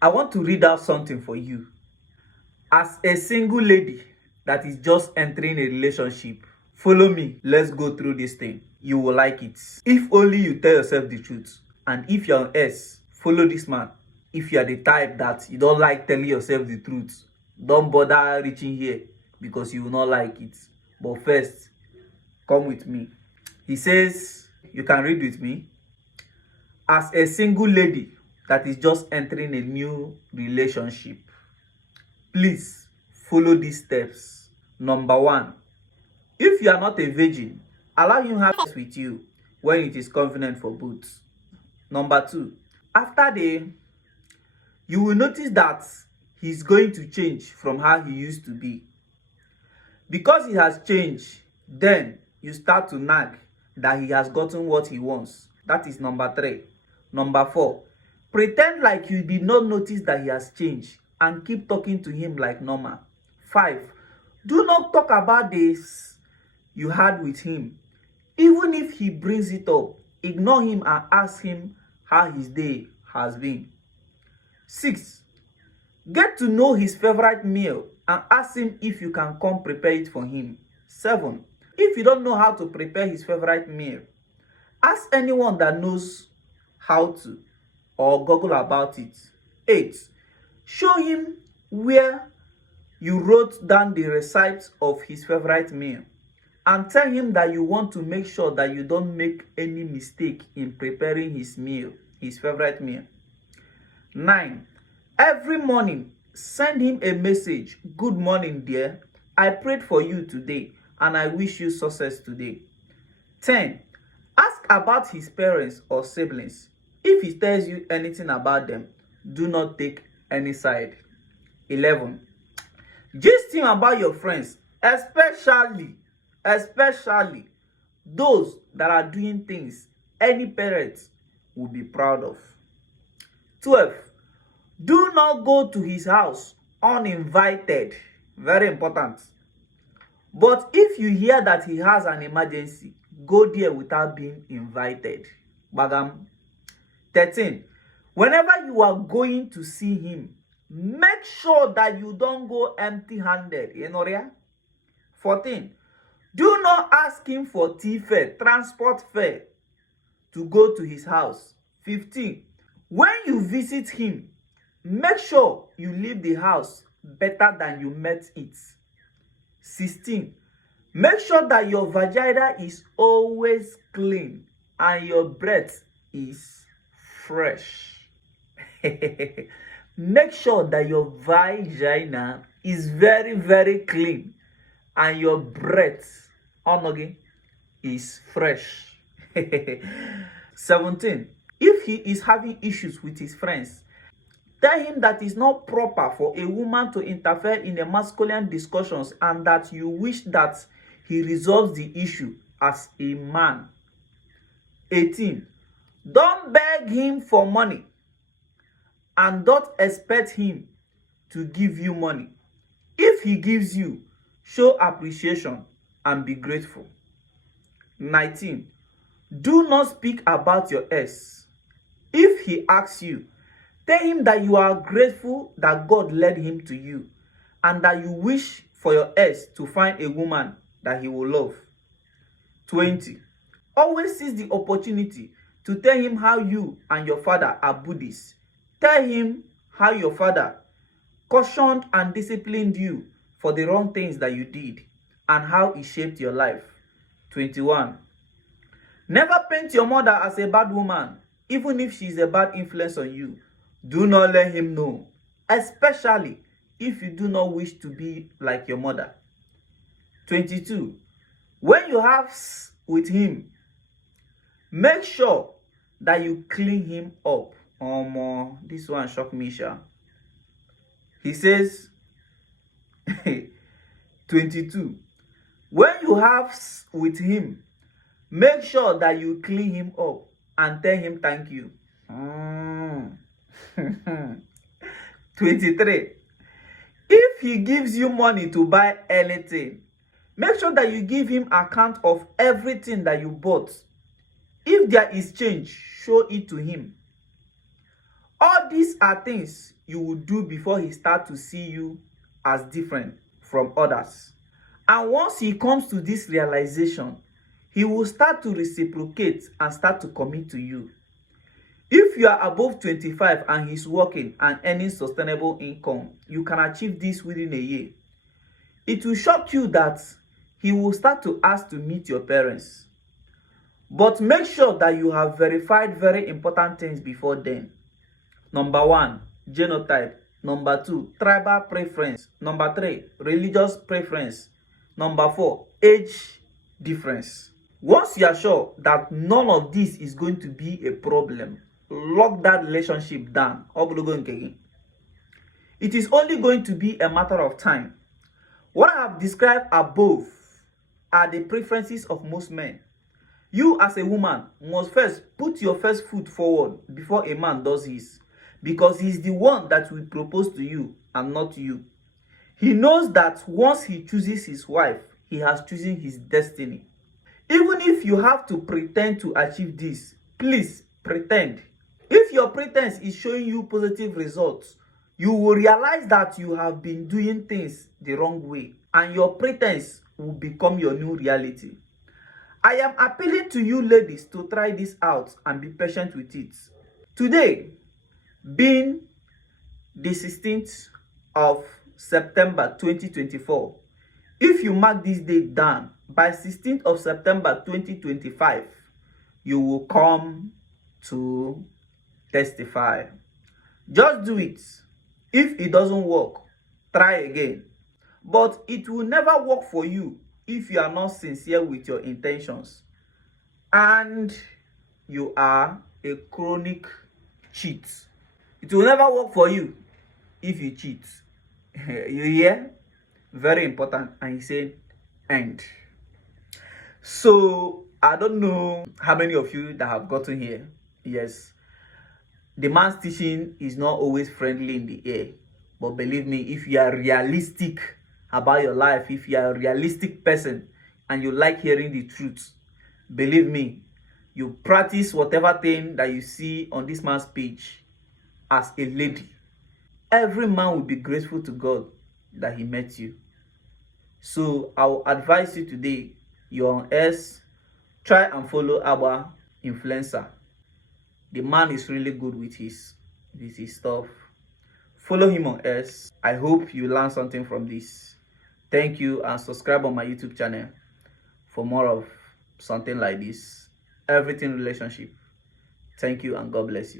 I want to read out something for you. As a single lady that is just entering a relationship, follow me. Let's go through this thing. You will like it. If only you tell yourself the truth. And if you're an S, follow this man. If you are the type that you don't like telling yourself the truth, don't bother reaching here because you will not like it. But first, come with me. He says, you can read with me. As a single lady that is just entering a new relationship, please follow these steps. Number 1, if you are not a virgin, allow him to have sex with you when it is convenient for both. Number 2, after you will notice that he's going to change from how he used to be. Because he has changed, then you start to nag that he has gotten what he wants. That is number 3. Number 4, pretend like you did not notice that he has changed and keep talking to him like normal. 5, do not talk about this you had with him. Even if he brings it up, ignore him and ask him how his day has been. 6, get to know his favorite meal and ask him if you can come prepare it for him. 7, if you don't know how to prepare his favorite meal, ask anyone that knows how to or Google about it. 8, show him where you wrote down the recipe of his favorite meal and tell him that you want to make sure that you don't make any mistake in preparing his meal, his favorite meal. 9, every morning send him a message. Good morning, dear. I prayed for you today and I wish you success today. 10, ask about his parents or siblings. If he tells you anything about them, do not take any side. 11, gist him about your friends, especially those that are doing things any parent will be proud of. 12, do not go to his house uninvited. Very important. But if you hear that he has an emergency, go there without being invited. Bagam. 13, whenever you are going to see him, make sure that you don't go empty-handed. 14, do not ask him for tea fare, transport fare to go to his house. 15, when you visit him, make sure you leave the house better than you met it. 16, make sure that your vagina is always clean and your breath is fresh. Make sure that your vagina is very, very clean and your breath is fresh. 17, if he is having issues with his friends, tell him that it's not proper for a woman to interfere in a masculine discussions and that you wish that he resolves the issue as a man. 18, don't beg him for money and don't expect him to give you money. If he gives you, show appreciation and be grateful. 19, do not speak about your ex. If he asks you, tell him that you are grateful that God led him to you and that you wish for your ex to find a woman that he will love. 20, always seize the opportunity to tell him how you and your father are Buddhists. Tell him how your father cautioned and disciplined you for the wrong things that you did and how it shaped your life. 21, never paint your mother as a bad woman, even if she is a bad influence on you. Do not let him know, especially if you do not wish to be like your mother. 22, when you have sex with him, make sure that you clean him up. This one shocked me, Sha. He says, 22, when you have sex with him, make sure that you clean him up and tell him thank you. 23, if he gives you money to buy anything, make sure that you give him account of everything that you bought. If there is change, show it to him. All these are things you will do before he starts to see you as different from others. And once he comes to this realization, he will start to reciprocate and start to commit to you. If you are above 25 and he's working and earning sustainable income, you can achieve this within a year. It will shock you that he will start to ask to meet your parents. But make sure that you have verified very important things before then. Number 1, genotype. Number 2, tribal preference. Number 3, religious preference. Number 4, age difference. Once you are sure that none of this is going to be a problem, lock that relationship down. It is only going to be a matter of time. What I have described above are the preferences of most men. You as a woman must first put your first foot forward before a man does his, because he is the one that will propose to you and not you. He knows that once he chooses his wife, he has chosen his destiny. Even if you have to pretend to achieve this, please pretend. If your pretense is showing you positive results, you will realize that you have been doing things the wrong way, and your pretense will become your new reality. I am appealing to you ladies to try this out and be patient with it. Today, being the 16th of September 2024, if you mark this date down, by 16th of September 2025, you will come to testify. Just do it. If it doesn't work, try again. But it will never work for you if you are not sincere with your intentions and you are a chronic cheat. It will never work for you if you cheat. You hear? Very important. And he said, end. So I don't know how many of you that have gotten here. Yes, the man's teaching is not always friendly in the air, but believe me, if you are realistic about your life, if you are a realistic person and you like hearing the truth, believe me, you practice whatever thing that you see on this man's page as a lady, every man will be grateful to God that he met you. So I will advise you today, you're on S, try and follow our influencer. The man is really good with his stuff. Follow him on S. I hope you learn something from this. Thank you, and subscribe on my YouTube channel for more of something like this. Everything relationship. Thank you, and God bless you.